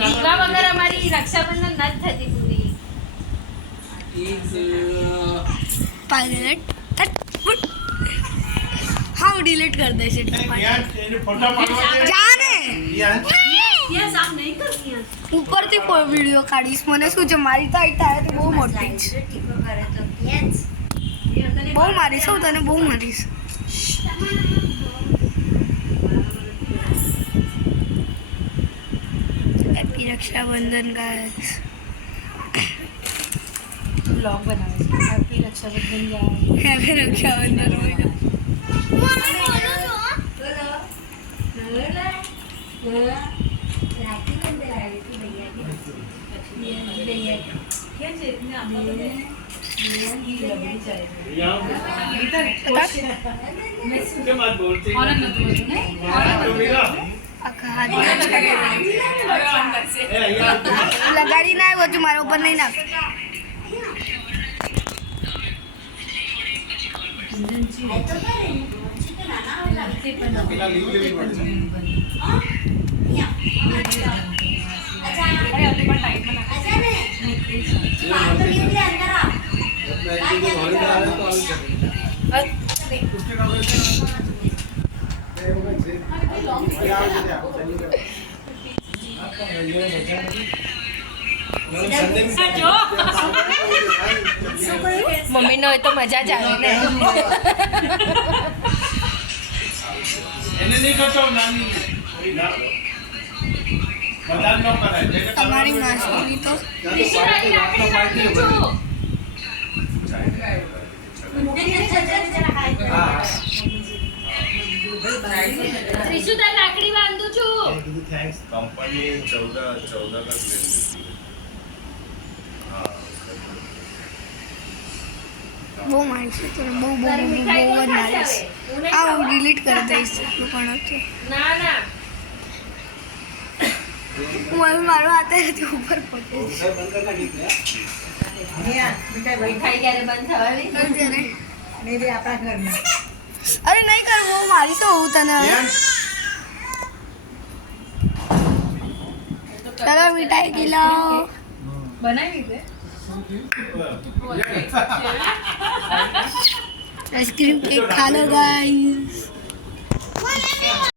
દીવા વગર અમારી રક્ષાબંધન ન જ થતી પૂરી. પાયલટ હાઉ ડિલીટ कर दे છે જાને ઉપરથી કોઈ વિડિયો કાઢીશ. મને શું છે મારી તો હાઈટ તારાથી બહુ મોટી છે. બહુ મારીશ હું તને બહુ મારીશ. Happy Rakshabandhan guys. બ્લોગ બનાવે છે. હેપી રક્ષાબંધન જાય. હેપી રક્ષાબંધન હોય લગાડી ના આવ્યો તું મારા ઉપર નહીં નાખ. મમ્મી નો તો મજા જ આવે ને. એને નહીં કરતો નાની તમારી માસી તો ત્રિશુ તાર લાકડી બાંધું છું. कंपनी 14 का प्लान બહુ મારીશ તને બહુ બહુ બહુ જ મારીશ. આ હું ડિલીટ કરી દઈશ એટલું પણ હતું. ના ના હું હવે મારો હાથે ઉપર પકડીશ. મીઠાઈ ક્યારે બંધ થવાની? અરે નહીં કરવું હું મારીશ હું તને હવે. ચલો મીઠાઈ ખીલાઓ. બનાવી દે. આઈસ્ક્રીમ કેક ખા લો ગાઈસ.